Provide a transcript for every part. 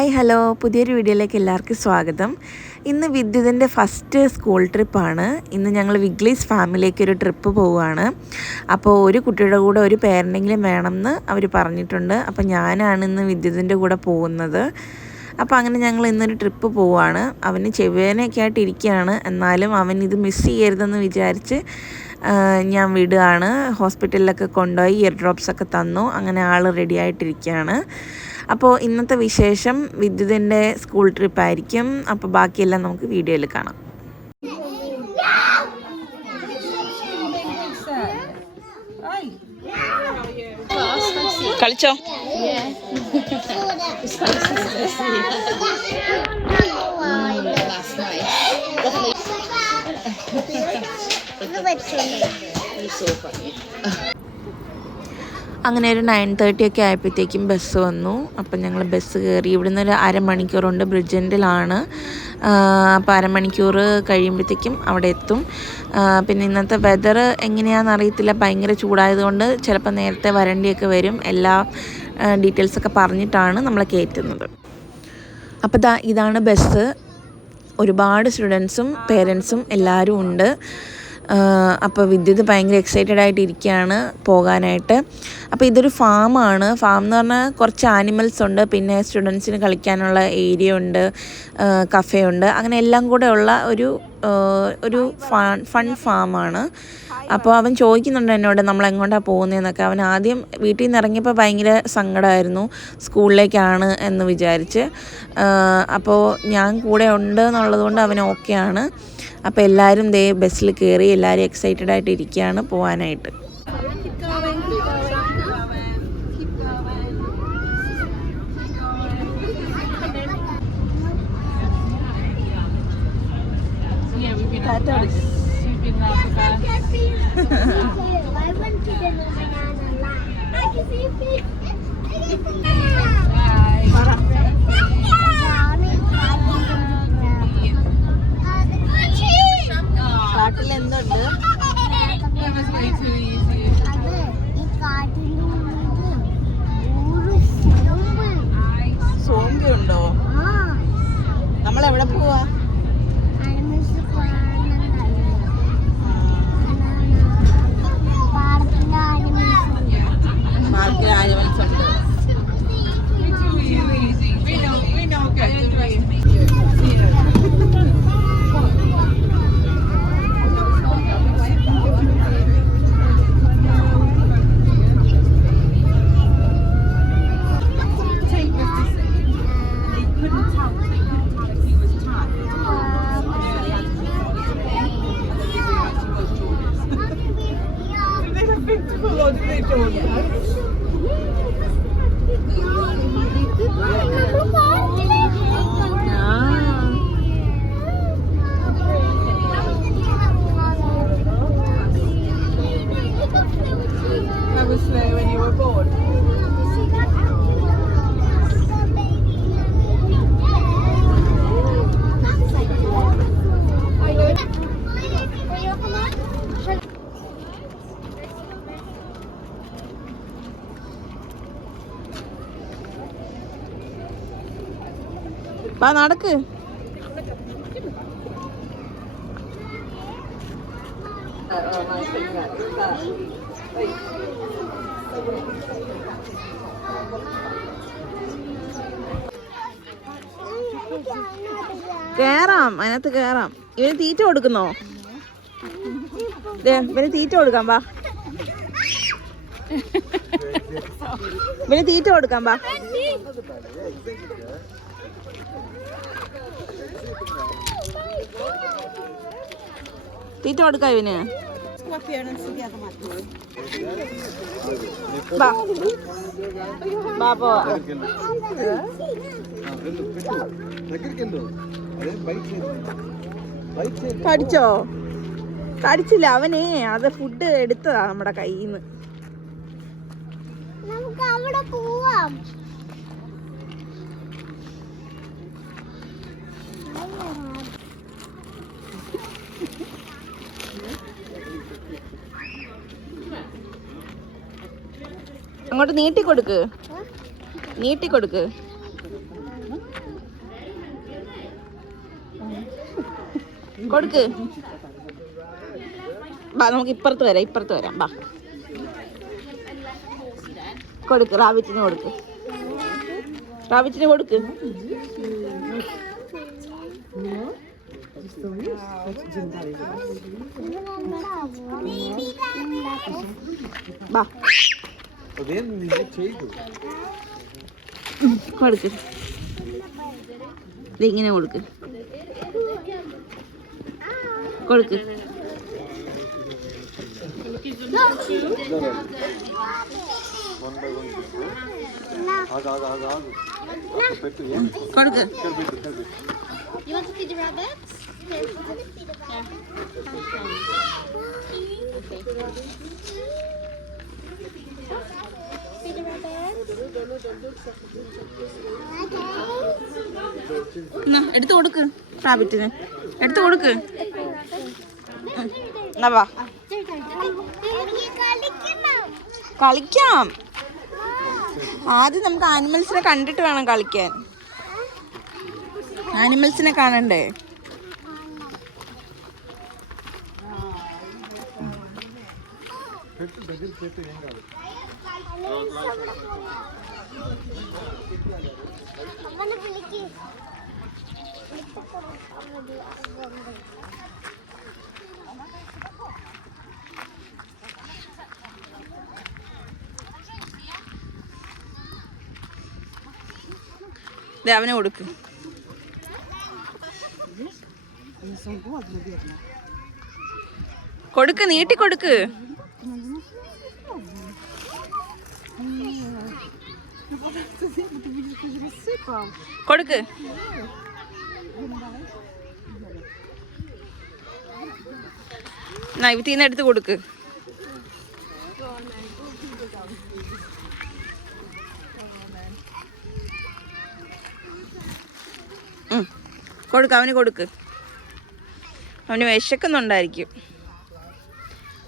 Hi hello, പുതിയൊരു വീഡിയോയിലേക്ക് എല്ലാവർക്കും സ്വാഗതം. ഇന്ന് വിദ്യുതിൻ്റെ ഫസ്റ്റ് സ്കൂൾ ട്രിപ്പാണ്. ഇന്ന് ഞങ്ങൾ വിഗ്ലീസ് ഫാമിലേക്ക് ഒരു ട്രിപ്പ് പോവുകയാണ്. അപ്പോൾ ഒരു കുട്ടിയുടെ കൂടെ ഒരു പേരൻറ്റെങ്കിലും വേണമെന്ന് അവർ പറഞ്ഞിട്ടുണ്ട്. അപ്പോൾ ഞാനാണ് ഇന്ന് വിദ്യുതിൻ്റെ കൂടെ പോകുന്നത്. അപ്പോൾ അങ്ങനെ ഞങ്ങൾ ഇന്നൊരു ട്രിപ്പ് പോവുകയാണ്. അവന് ചെവിവേദനയൊക്കെ ആയിട്ട് ഇരിക്കുകയാണ്. എന്നാലും അവൻ ഇത് മിസ് ചെയ്യരുതെന്ന് വിചാരിച്ച് ഞാൻ വിടുകയാണ്. ഹോസ്പിറ്റലിലൊക്കെ കൊണ്ടുപോയി ഇയർ ഡ്രോപ്സൊക്കെ തന്നു. അങ്ങനെ ആൾ റെഡി ആയിട്ടിരിക്കുകയാണ്. അപ്പോൾ ഇന്നത്തെ വിശേഷം വിദ്യുതിൻ്റെ സ്കൂൾ ട്രിപ്പായിരിക്കും. അപ്പോൾ ബാക്കിയെല്ലാം നമുക്ക് വീഡിയോയിൽ കാണാം. കളിച്ചോ? അങ്ങനെ ഒരു 9:30 ഒക്കെ ആയപ്പോഴത്തേക്കും ബസ് വന്നു. അപ്പം ഞങ്ങൾ ബസ് കയറി. ഇവിടുന്ന് ഒരു അരമണിക്കൂറുണ്ട്, ബ്രിഡ്ജൻഡിലാണ്. അപ്പോൾ അരമണിക്കൂർ കഴിയുമ്പോഴത്തേക്കും അവിടെ എത്തും. പിന്നെ ഇന്നത്തെ വെതർ എങ്ങനെയാണെന്ന് അറിയത്തില്ല. ഭയങ്കര ചൂടായതുകൊണ്ട് ചിലപ്പോൾ നേരത്തെ വരണ്ടിയൊക്കെ വരും. എല്ലാ ഡീറ്റെയിൽസൊക്കെ പറഞ്ഞിട്ടാണ് നമ്മളെ കയറ്റുന്നത്. അപ്പോൾ ഇതാണ് ബസ്. ഒരുപാട് സ്റ്റുഡൻസും പേരൻസും എല്ലാവരും ഉണ്ട്. അപ്പോൾ വിദ്യുത് ഭയങ്കര എക്സൈറ്റഡ് ആയിട്ട് ഇരിക്കുകയാണ് പോകാനായിട്ട്. അപ്പോൾ ഇതൊരു ഫാമാണ്. ഫാം എന്ന് പറഞ്ഞാൽ കുറച്ച് ആനിമൽസ് ഉണ്ട്, പിന്നെ സ്റ്റുഡൻസിന് കളിക്കാനുള്ള ഏരിയ ഉണ്ട്, കഫേ ഉണ്ട്, അങ്ങനെ എല്ലാം കൂടെ ഉള്ള ഒരു ഫൺ ഫാമാണ്. അപ്പോൾ അവൻ ചോദിക്കുന്നുണ്ട് എന്നോട് നമ്മൾ എങ്ങോട്ടാണ് പോകുന്നതെന്നൊക്കെ. അവൻ ആദ്യം വീട്ടിൽ നിന്ന് ഇറങ്ങിയപ്പോൾ ഭയങ്കര സങ്കടമായിരുന്നു, സ്കൂളിലേക്കാണ് എന്ന് വിചാരിച്ച്. അപ്പോൾ ഞാൻ കൂടെ ഉണ്ട് എന്നുള്ളതുകൊണ്ട് അവൻ ഓക്കെയാണ്. അപ്പോൾ എല്ലാവരും ബസ്സിൽ കയറി, എല്ലാവരും എക്സൈറ്റഡ് ആയിട്ട് ഇരിക്കുകയാണ് പോകാനായിട്ട്. സോംബിയുണ്ടോ? നമ്മളെവിടെ പോവാ? പാർക്കിൽ ആനിമൽസ് ഉണ്ട്. വാ നടക്ക്. കേറാം, അതിനകത്ത് കേറാം. ഇവന് തീറ്റ കൊടുക്കുന്നോ? ഇവന് തീറ്റ കൊടുക്കാം. വാ, ഇവന് തീറ്റ കൊടുക്കാം. വാ, തീറ്റ കൊടുക്കാം ഇവന്. കടിച്ചോ? കടിച്ചില്ല. അവന് അത് ഫുഡ് എടുത്തതാ നമ്മുടെ കയ്യിൽ നിന്ന്. അങ്ങോട്ട് നീട്ടി കൊടുക്ക്. കൊടുക്ക്. ബാ നമുക്ക് ഇപ്പുറത്ത് വരാം ബാ. കൊടുക്ക്, റാബിറ്റിന് കൊടുക്ക്. ബാ കൊടുക്ക്. ഇതിങ്ങനെ കൊടുക്ക്. You want to feed the rabbits? Yeah. Feed the rabbits. എടുത്തു കൊടുക്ക്. റാബിറ്റിന് എടുത്തു കൊടുക്ക്. വാ കളിക്കാം. ആദ്യം നമുക്ക് ആനിമൽസിനെ കണ്ടിട്ട് വേണം കളിക്കാൻ. ആനിമൽസിനെ കാണണ്ടേ? അവനെ കൊടുക്ക്. കൊടുക്ക്, നീട്ടി കൊടുക്ക്. കൊടുക്ക്. ഇവത്തീന്ന് എടുത്ത് കൊടുക്ക്. അവന് കൊടുക്ക്. അവന് വിശക്കുന്നുണ്ടായിരിക്കും.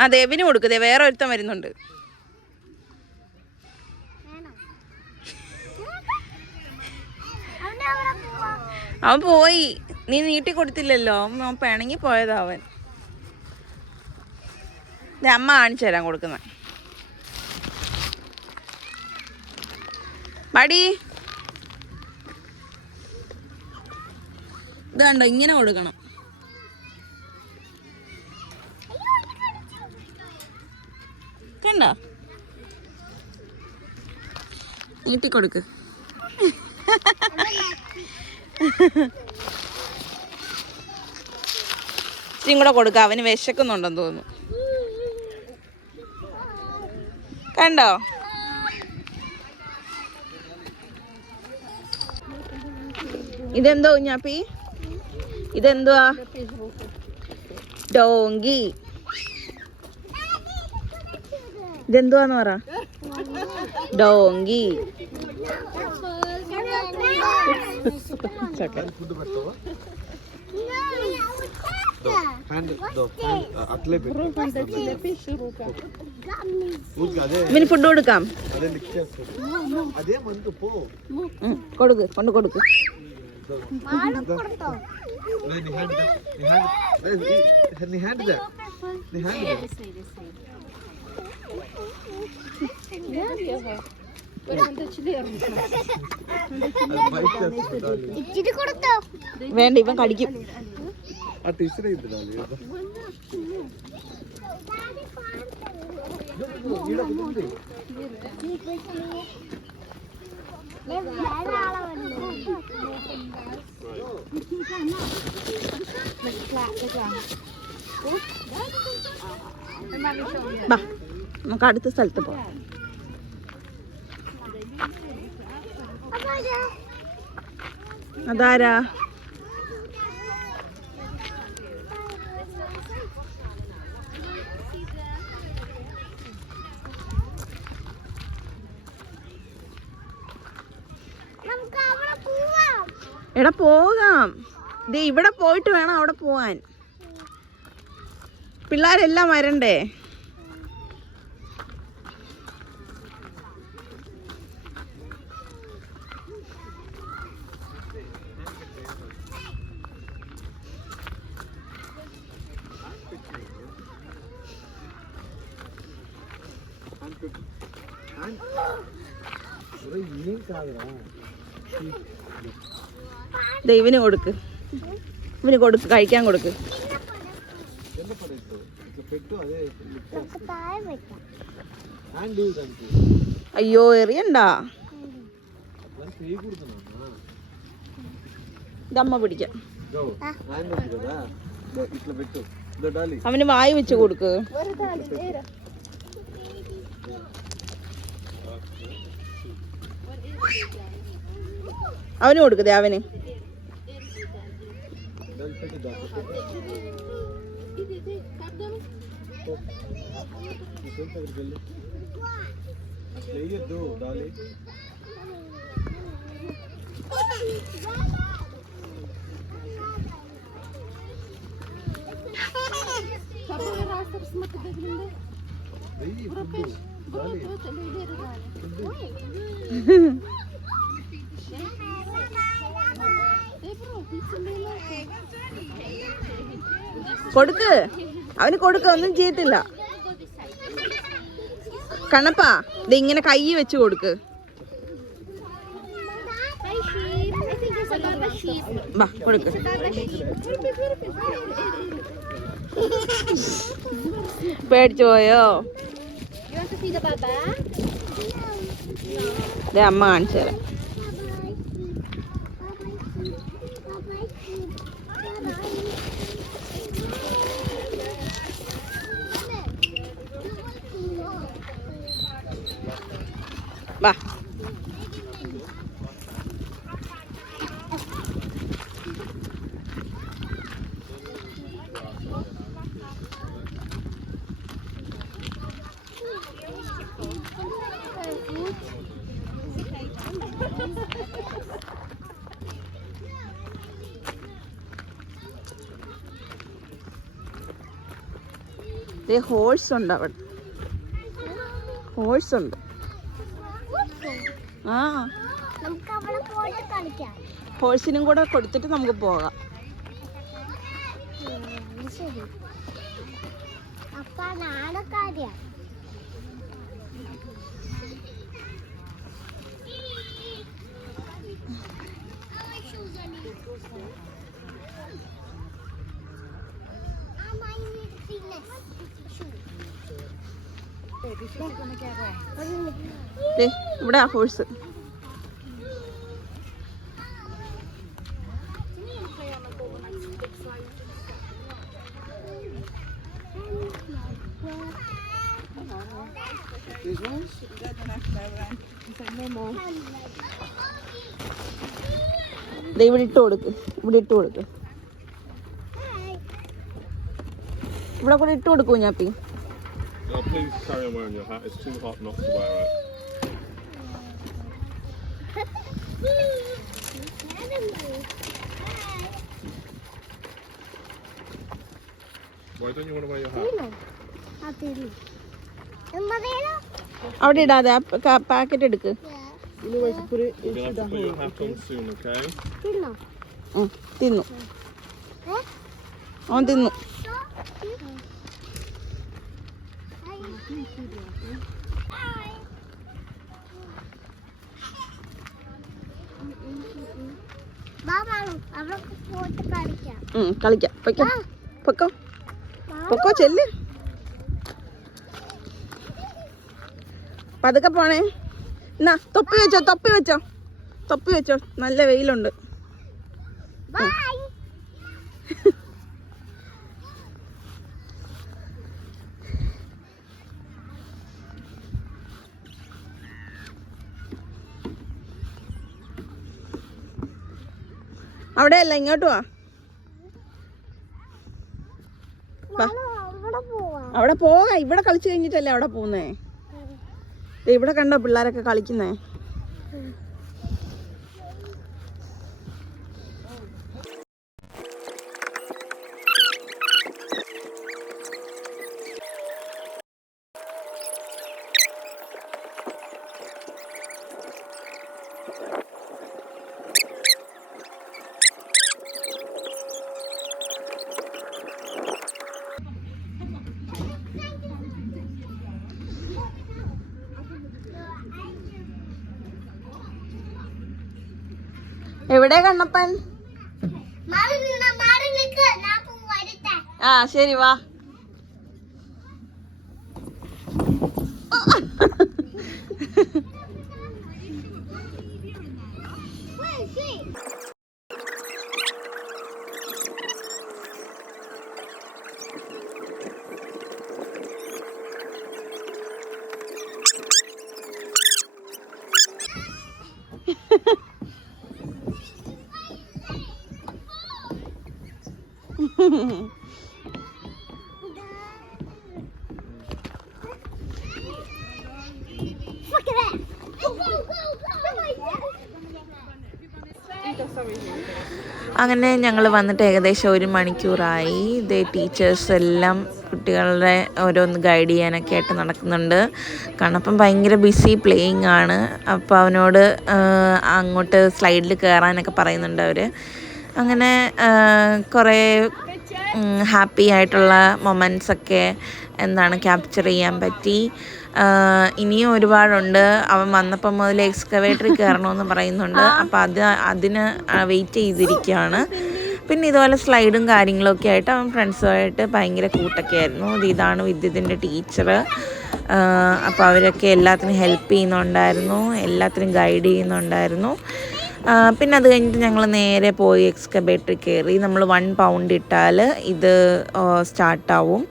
ആ ദേവിന് കൊടുക്ക്. വേറെ ഒരുത്തൻ വരുന്നുണ്ട്. അവൻ പോയി. നീ നീട്ടി കൊടുത്തില്ലല്ലോ. അവൻ പിണങ്ങി പോയതാ അവൻ. അമ്മ കാണിച്ചു തരാൻ കൊടുക്കുന്ന മടി. ഇത് കണ്ടോ, ഇങ്ങനെ കൊടുക്കണം. കണ്ടോ, നീട്ടിക്കൊടുക്ക്. ഇച്ചിരിയും കൂടെ കൊടുക്ക. അവന് വിശക്കുന്നുണ്ടെന്ന് തോന്നുന്നു. കണ്ടോ? ഇതെന്തോ കുഞ്ഞാപ്പി? ഇതെന്തുവാ? ഡോങ്കി. ഇതെന്തുവാന്ന് പറ. ഡോങ്കി. ഇവന് ഫുഡ് കൊടുക്കാം. കൊടുക്ക്, കൊണ്ട് കൊടുക്ക്. വേണ്ട, ഇവൻ കടിക്കും. നമുക്ക് അടുത്ത സ്ഥലത്ത് പോവാം. അതാരാ? എടാ പോകാം. ദേ ഇവിടെ പോയിട്ട് വേണം അവിടെ പോവാൻ. പിള്ളേരെല്ലാം വരണ്ടേ? ദൈവന് കൊടുക്ക്, ഇവന് കൊടുക്ക്, കഴിക്കാൻ കൊടുക്ക്. అయ్యో ఎరియండా దమ్మ పిడిక അവന് വായി വെച്ച് കൊടുക്ക്. അവന് കൊടുക്കതേ അവന്. കൊടുക്ക്, അവന് കൊടുക്ക, ഒന്നും ചെയ്യത്തില്ല. കണ്ണപ്പാ ഇത് ഇങ്ങനെ കൈ വെച്ച് കൊടുക്ക്. കൊടുക്ക്. പേടിച്ചു പോയോ? അമ്മ കാണിച്ചു തരാം. വാ. ഹോഴ്സ് ഉണ്ട് അവിടെ, ഹോഴ്സ് ഉണ്ട്. ആ ഹോഴ്സിനും കൂടെ കൊടുത്തിട്ട് നമുക്ക് പോകാം. ഇവിടെ ഹോഴ്സ്. ഇവിടെ ഇട്ട് കൊടുക്ക്, ഇവിടെ ഇട്ട് കൊടുക്ക്, ഇവിടെ കൂടെ ഇട്ട് കൊടുക്കൂ ഞാപ്പി. No, please carry on wearing your hat. It's too hot not to wear it. Why don't you want to wear your hat? അവിടെ ഇടാതെ പാക്കറ്റ് എടുക്ക്. You're going to have to put your hat on soon, okay? തിന്നു, അവൻ തിന്നു. കളിക്കാം. പൊയ്ക്കോ, പൊക്കോ, പൊക്കോ, ചെല്ല്. പതുക്കെ പോണേ. എന്നാ തൊപ്പി വെച്ചോ, തൊപ്പി വെച്ചോ, തൊപ്പി വെച്ചോ, നല്ല വെയിലുണ്ട്. അവിടെ അല്ല, ഇങ്ങോട്ട് വാ. അവിടെ പോകാം. ഇവിടെ കളിച്ചു കഴിഞ്ഞിട്ടല്ലേ അവിടെ പോകുന്നേ. ഇവിടെ കണ്ടോ പിള്ളേരൊക്കെ കളിക്കുന്നേ. എവിടെ കണ്ണപ്പൻ? ആ ശരി വാ. അങ്ങനെ ഞങ്ങൾ വന്നിട്ട് ഏകദേശം 1 മണിക്കൂറായി. ഇതേ ടീച്ചേഴ്സ് എല്ലാം കുട്ടികളുടെ ഓരോന്ന് ഗൈഡ് ചെയ്യാനൊക്കെ ആയിട്ട് നടക്കുന്നുണ്ട്. കണ്ണപ്പൻ ഭയങ്കര ബിസി പ്ലേയിങ് ആണ്. അപ്പോൾ അവനോട് അങ്ങോട്ട് സ്ലൈഡിൽ കയറാനൊക്കെ പറയുന്നുണ്ട് അവർ. അങ്ങനെ കുറേ ഹാപ്പി ആയിട്ടുള്ള മൊമെൻറ്റ്സൊക്കെ ക്യാപ്ചർ ചെയ്യാൻ പറ്റി. ഇനിയും ഒരുപാടുണ്ട്. അവൻ വന്നപ്പം മുതൽ എക്സ്കവേറ്ററിൽ കയറണമെന്ന് പറയുന്നുണ്ട്. അപ്പോൾ അതിന് വെയിറ്റ് ചെയ്തിരിക്കുകയാണ്. പിന്നെ ഇതുപോലെ സ്ലൈഡും കാര്യങ്ങളൊക്കെ ആയിട്ട് അവൻ ഫ്രണ്ട്സുമായിട്ട് ഭയങ്കര കൂട്ടൊക്കെ ആയിരുന്നു. ഇതാണ് വിദ്യുത്തിൻ്റെ ടീച്ചർ. അപ്പോൾ അവരൊക്കെ എല്ലാത്തിനും ഹെൽപ്പ് ചെയ്യുന്നുണ്ടായിരുന്നു, എല്ലാത്തിനും ഗൈഡ് ചെയ്യുന്നുണ്ടായിരുന്നു. പിന്നെ അത് കഴിഞ്ഞിട്ട് ഞങ്ങൾ നേരെ പോയി എക്സ്കവേറ്ററിൽ കയറി. നമ്മൾ 1 പൗണ്ട് ഇട്ടാൽ ഇത് സ്റ്റാർട്ടാവും.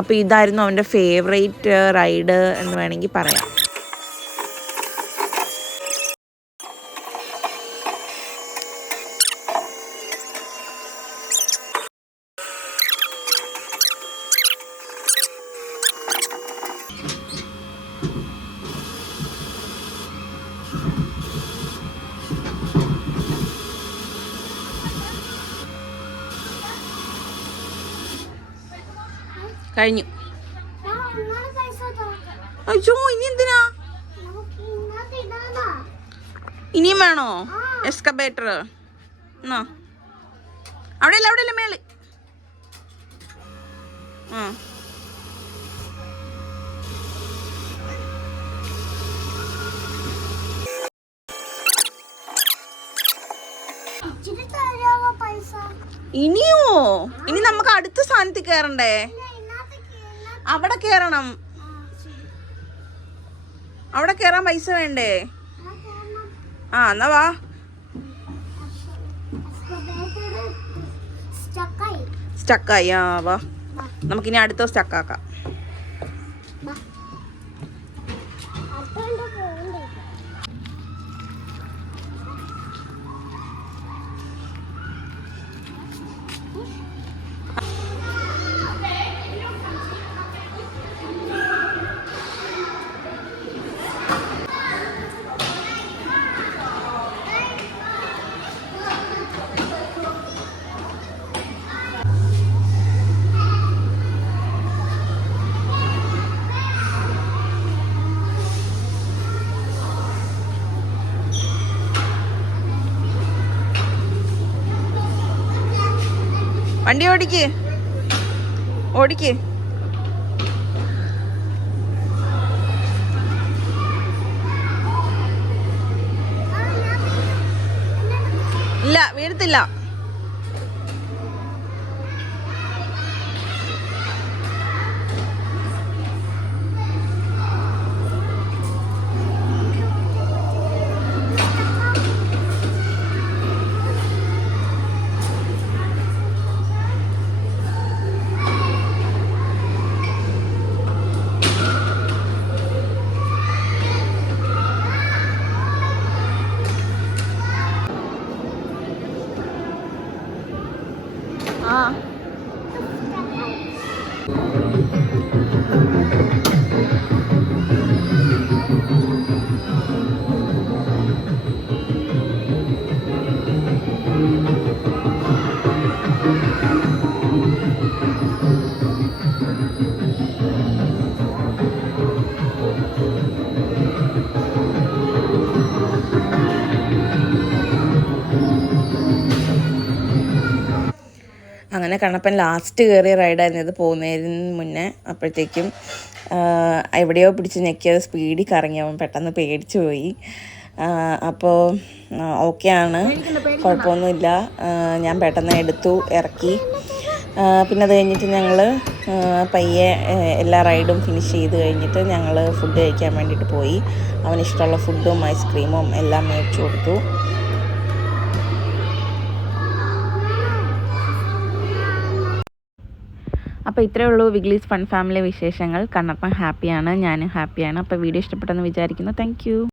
അപ്പോൾ ഇതായിരുന്നു അവൻ്റെ ഫേവറേറ്റ് റൈഡ് എന്ന് വേണമെങ്കിൽ പറയാം. കഴിഞ്ഞു. അയ്യോ ഇനി എന്തിനാ? ഇനിയും വേണോ എക്സ്കവേറ്റർ? എന്നോ അവിടെയല്ല മേള്. ഇനിയോ? ഇനി നമുക്ക് അടുത്ത സ്ഥാനത്ത് കയറണ്ടേ? അവിടെ കയറണം. അവിടെ കയറാൻ പൈസ വേണ്ടേ? എന്നാ വാ. സ്റ്റക്കായി. വാ, നമുക്കിനി അടുത്ത സ്റ്റക്കാക്കാം. വണ്ടി ഓടിക്ക്. ഇല്ല, വീഴത്തില്ല. അങ്ങനെ കണ്ണപ്പൻ ലാസ്റ്റ് കയറിയ റൈഡായിരുന്നു ഇത്, പോകുന്നതിന് മുന്നേ. അപ്പോഴത്തേക്കും എവിടെയോ പിടിച്ച് ഞെക്കിയത് സ്പീഡിൽ കറങ്ങി. അവൻ പെട്ടെന്ന് പേടിച്ചു പോയി. അപ്പോൾ ഓക്കെയാണ്, കുഴപ്പമൊന്നുമില്ല. ഞാൻ പെട്ടെന്ന് എടുത്തു ഇറക്കി. പിന്നെ അത് കഴിഞ്ഞിട്ട് ഞങ്ങൾ പയ്യെ എല്ലാ റൈഡും ഫിനിഷ് ചെയ്ത് കഴിഞ്ഞിട്ട് ഞങ്ങൾ ഫുഡ് കഴിക്കാൻ വേണ്ടിയിട്ട് പോയി. അവനിഷ്ടമുള്ള ഫുഡും ഐസ്ക്രീമും എല്ലാം മേടിച്ചു കൊടുത്തു. അപ്പോൾ ഇത്രയേ ഉള്ളൂ വിഗ്ലീസ് ഫൺ ഫാമിലി വിശേഷങ്ങൾ. കണ്ണപ്പൻ ഹാപ്പിയാണ്, ഞാനും ഹാപ്പിയാണ്. അപ്പോൾ വീഡിയോ ഇഷ്ടപ്പെട്ടെന്ന് വിചാരിക്കുന്നു. താങ്ക്